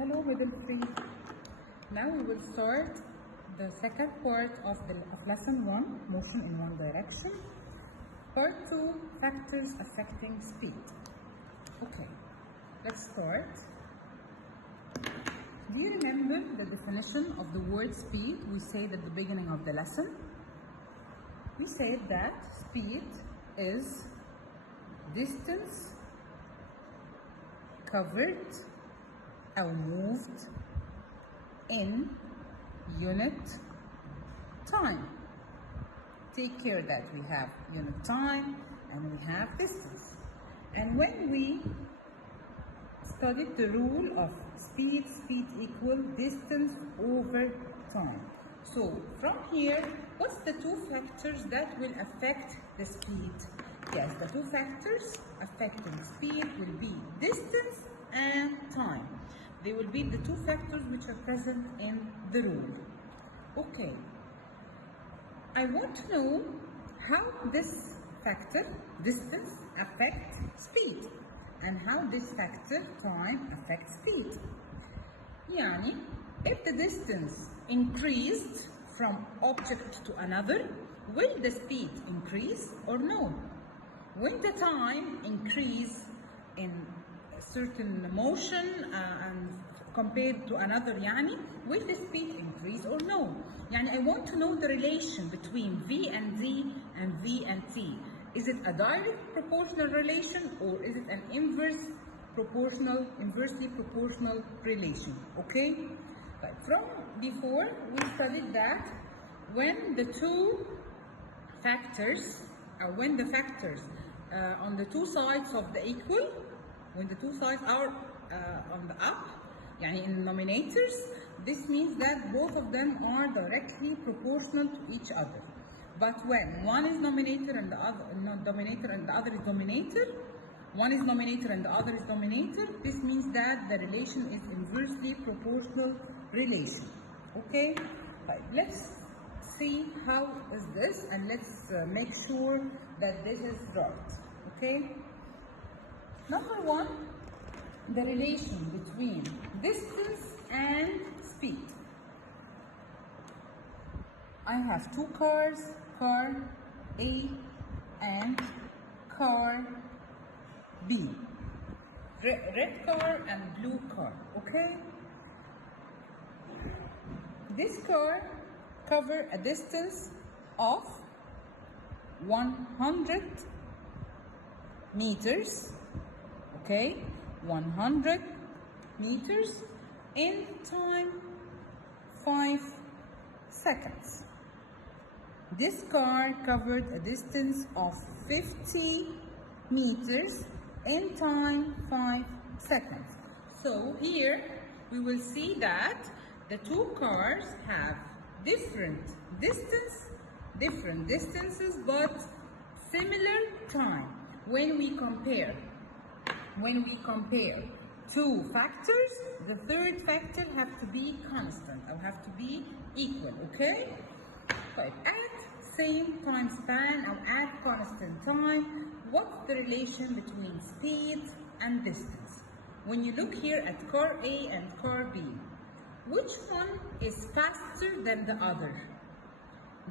Hello, middle three. Now we will start the second part of lesson 1, motion in one direction. Part 2, factors affecting speed. Okay, let's start. Do you remember the definition of the word speed we said at the beginning of the lesson? We said that speed is distance covered or moved in unit time. Take care that we have unit time and we have distance. And when we studied the rule of speed equal distance over time. So from here, what's the two factors that will affect the speed? Yes, the two factors affecting speed will be distance and time. They will be the two factors which are present in the rule. Okay, I want to know how this factor, distance, affects speed and how this factor, time, affects speed. Yani, if the distance increased from object to another, will the speed increase or no? When the time increase in a certain motion and compared to another, will the speed increase or no? I want to know the relation between V and D and V and T. Is it a direct proportional relation or is it an inversely proportional relation? Okay? But from before we studied that when the two factors, when the factors on the two sides of the equal, when the two sides are on the up, in nominators, this means that both of them are directly proportional to each other. But when one is nominator and the other not dominator and the other is dominator, one is nominator and the other is dominator, this means that the relation is inversely proportional relation. Okay? Right. Let's see how is this and let's make sure that this is right. Okay? Number one, the relation between distance and speed. I have two cars, car A and car B. Red car and blue car, okay? This car covers a distance of 100 meters, okay? 100 meters in time 5 seconds. This car covered a distance of 50 meters in time 5 seconds. So here we will see that the two cars have different distances but similar time. When we compare two factors, the third factor have to be constant or have to be equal, okay? But at same time span or at constant time, what's the relation between speed and distance? When you look here at car A and car B, which one is faster than the other?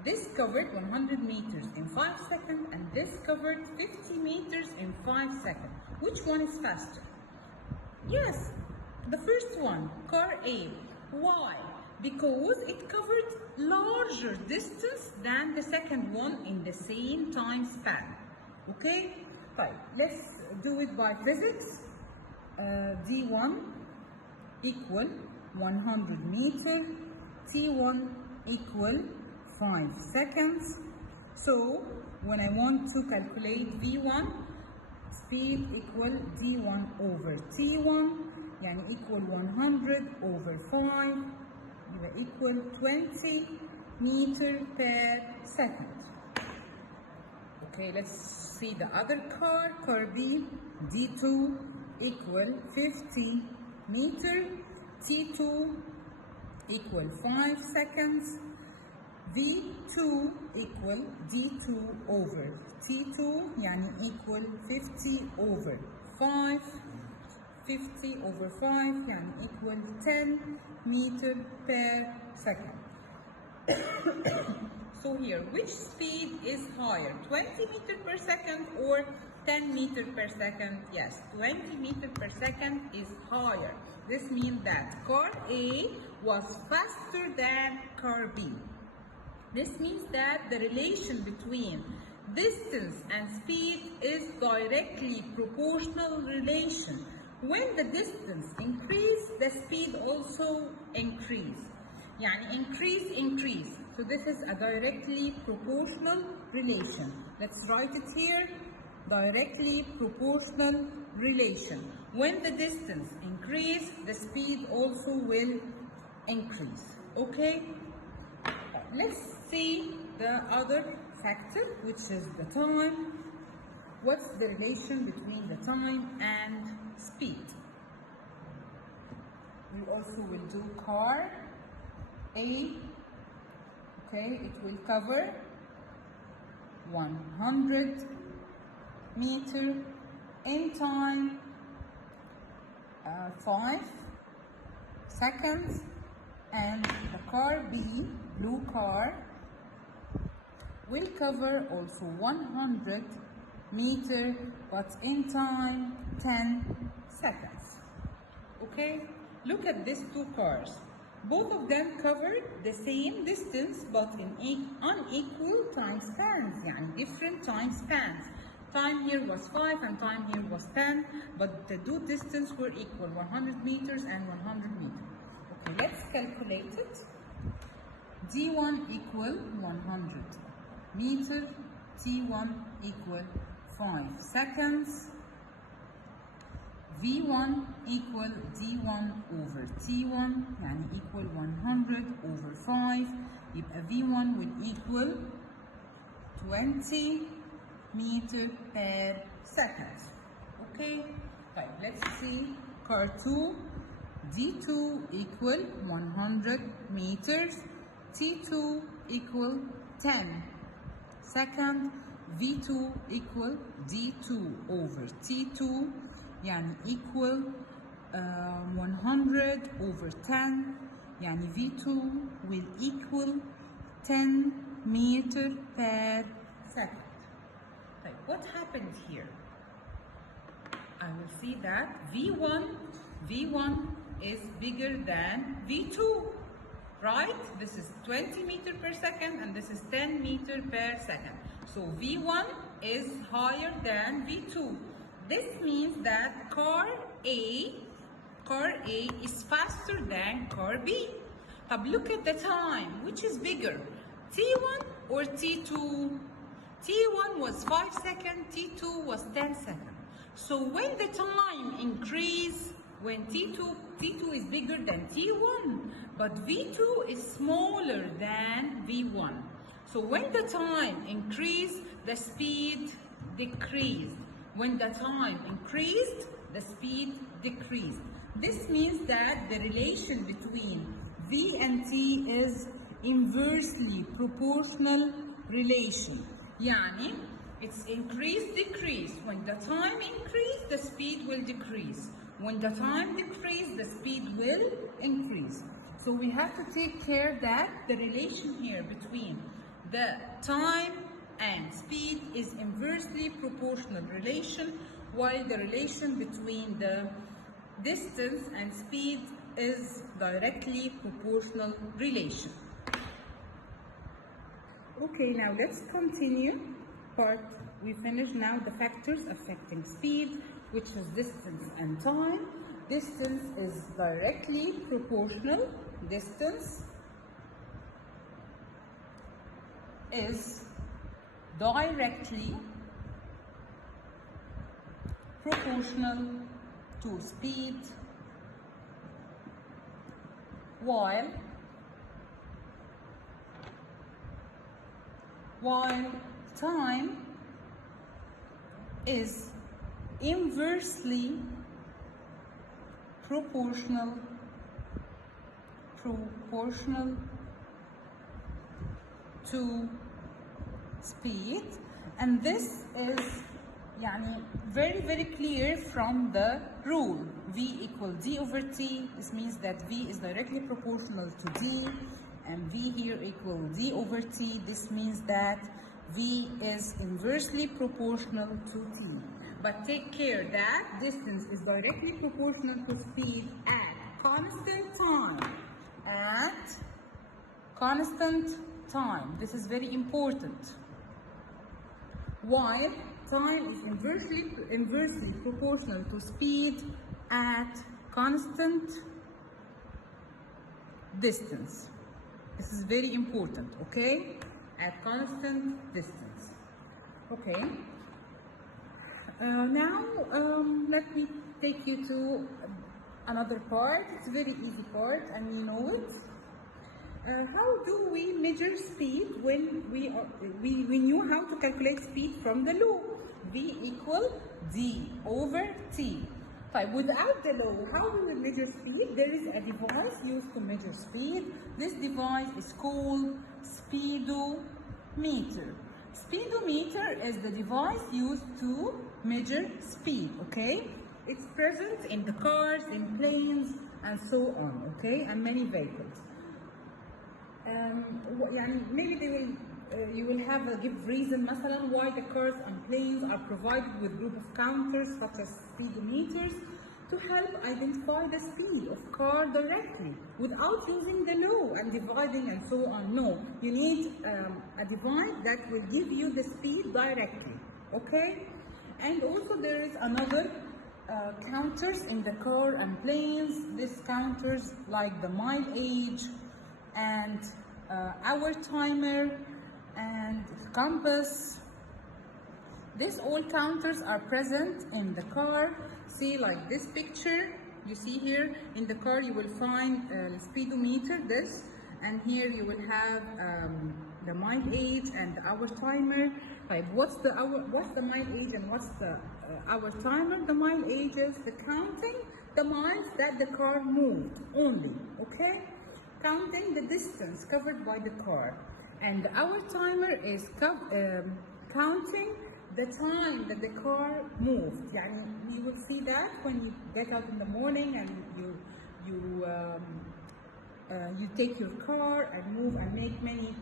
This covered 100 meters in 5 seconds and this covered 50 meters in 5 seconds. Which one is faster? Yes, the first one, car A. Why? Because it covered larger distance than the second one in the same time span. Okay? Fine. Let's do it by physics. D1 equal 100 meters, T1 equal 5 seconds. So when I want to calculate V1, speed equal D1 over T1, equal 100 over 5, equal 20 meters per second. Okay, let's see the other car B, D2 equal 50 meters, T2 equal 5 seconds, V2 equal D2 over T2, equal 50 over 5, 50 over 5 يعني equal 10 meter per second. So here, which speed is higher, 20 meter per second or 10 meter per second? Yes, 20 meter per second is higher. This means that car A was faster than car B. This means that the relation between distance and speed is directly proportional relation. When the distance increase, the speed also increase. يعني increase. So this is a directly proportional relation. Let's write it here. Directly proportional relation. When the distance increase, the speed also will increase. Okay? Let's see the other factor, which is the time. What's the relation between the time and speed? We also will do car A. Okay, it will cover 100 meter in time 5 seconds, and the car B, blue car, will cover also 100 meter but in time 10 seconds. Okay, look at these two cars. Both of them covered the same distance but in unequal time spans, يعني different time spans. Time here was 5 and time here was 10, but the two distance were equal, 100 meters and 100 meters. Okay, let's calculate it. D1 equal 100 meter, T1 equal 5 seconds, V1 equal D1 over T1 يعني equal 100 over 5, يبقى V1 will equal 20 meter per second. Okay, طيب let's see car 2. D2 equal 100 meters, T2 equal 10 second, V2 equal D2 over T2 يعني equal 100 over 10 يعني V2 will equal 10 meter per second. طيب, what happened here? I will see that V1 is bigger than V2, right? This is 20 meter per second and this is 10 meter per second. So V1 is higher than V2. This means that car A is faster than car B. But look at the time, which is bigger, T1 or T2? T1 was 5 seconds, T2 was 10 seconds. So when the time increase, when T2 is bigger than T1, but V2 is smaller than V1. So when the time increased, the speed decreased. When the time increased, the speed decreased. This means that the relation between V and T is inversely proportional relation. يعني it's increase decrease. When the time increase, the speed will decrease. When the time decrease, the speed will increase. So we have to take care that the relation here between the time and speed is inversely proportional relation, while the relation between the distance and speed is directly proportional relation. Okay, now let's continue. We finished now the factors affecting speed, which is distance and time. Distance is directly proportional. Distance is directly proportional to speed, while time is inversely proportional to speed, and this is very clear from the rule. V equal D over T. This means that V is directly proportional to D, and V here equal D over T. This means that V is inversely proportional to T. But take care that distance is directly proportional to speed at constant time. At constant time. This is very important. While time is inversely proportional to speed at constant distance. This is very important, okay? At constant distance. Okay. Now, let me take you to another part. It's a very easy part, and we know it. How do we measure speed when we knew how to calculate speed from the law? V equal D over T. But without the law, how do we measure speed? There is a device used to measure speed. This device is called speedometer. Speedometer is the device used to measure speed, okay? It's present in the cars, in planes, and so on, okay? And many vehicles. Maybe they will you will have a give reason مثلا why the cars and planes are provided with group of counters such as speedometers to help identify the speed of car directly without using the law and dividing and so on. No, you need a device that will give you the speed directly, okay? And also there is another counters in the car and planes. These counters like the mile age and hour timer and compass. These all counters are present in the car. See, like this picture you see here in the car, you will find speedometer, this, and here you will have the mile age and the hour timer. Like what's the mile age and what's the hour timer? The mile age is the counting the miles that the car moved only, okay? Counting the distance covered by the car. And the hour timer is counting the time that the car moved. Yani, you will see that when you get out in the morning and you take your car and move and make many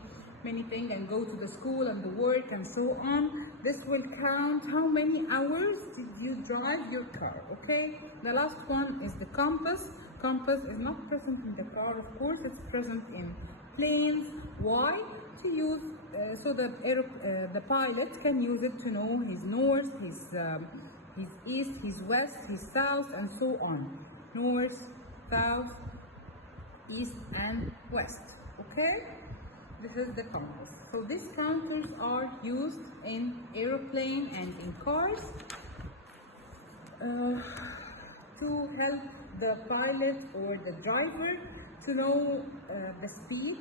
things and go to the school and the work and so on. This will count how many hours did you drive your car, okay? The last one is the compass. Compass is not present in the car, of course, it's present in planes. Why? To use so that the pilot can use it to know his north, his east, his west, his south, and so on. North, south, east, and west. Okay? This is the compass. So these counters are used in aeroplane and in cars to help the pilot or the driver to know the speed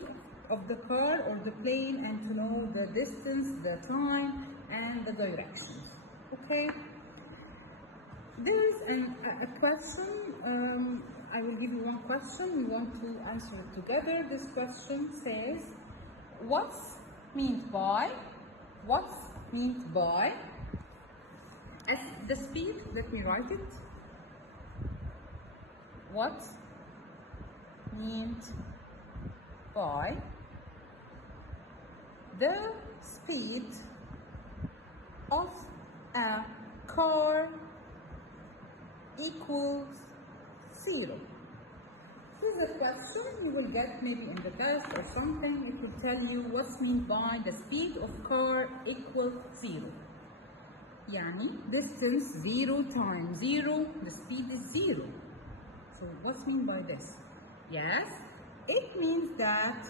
of the car or the plane and to know the distance, the time, and the directions. Okay? There is a question. I will give you one question. We want to answer it together. This question says, what's meant by as the speed? Let me write it. What meant by the speed of a car equals 0? This is a question you will get maybe in the test or something. It will tell you what's meant by the speed of car equals 0. Yani distance 0 times 0, the speed is 0. So what's meant by this? Yes, it means that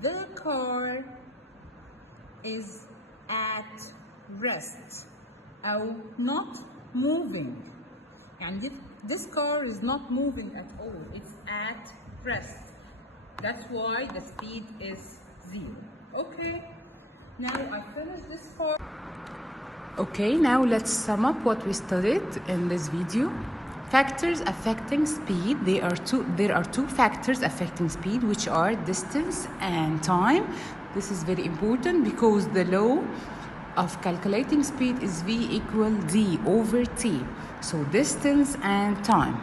the car is at rest or not moving. And this car is not moving at all, it's at rest. That's why the speed is 0. Okay, now I finished this part. Okay, now let's sum up what we studied in this video. Factors affecting speed. There are two factors affecting speed, which are distance and time. This is very important because the law of calculating speed is V equal D over T. So distance and time.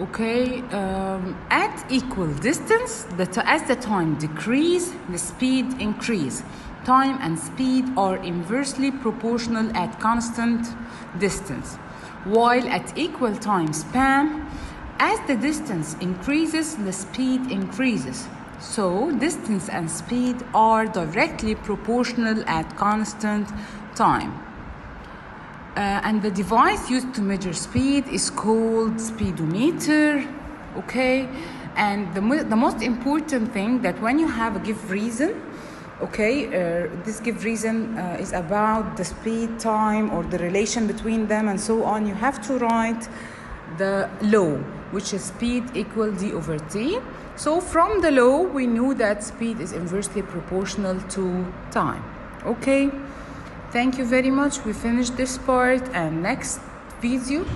Okay, at equal distance, as the time decrease, the speed increase. Time and speed are inversely proportional at constant distance. While at equal time span, as the distance increases, the speed increases. So distance and speed are directly proportional at constant time. And the device used to measure speed is called speedometer, okay? And the most important thing that when you have a give reason, okay, this give reason is about the speed, time, or the relation between them and so on, you have to write the law, which is speed equal D over T. So from the law, we knew that speed is inversely proportional to time, okay? Thank you very much. We finished this part, and next video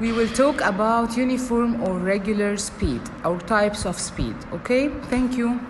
we will talk about uniform or regular speed, or types of speed. Okay, thank you.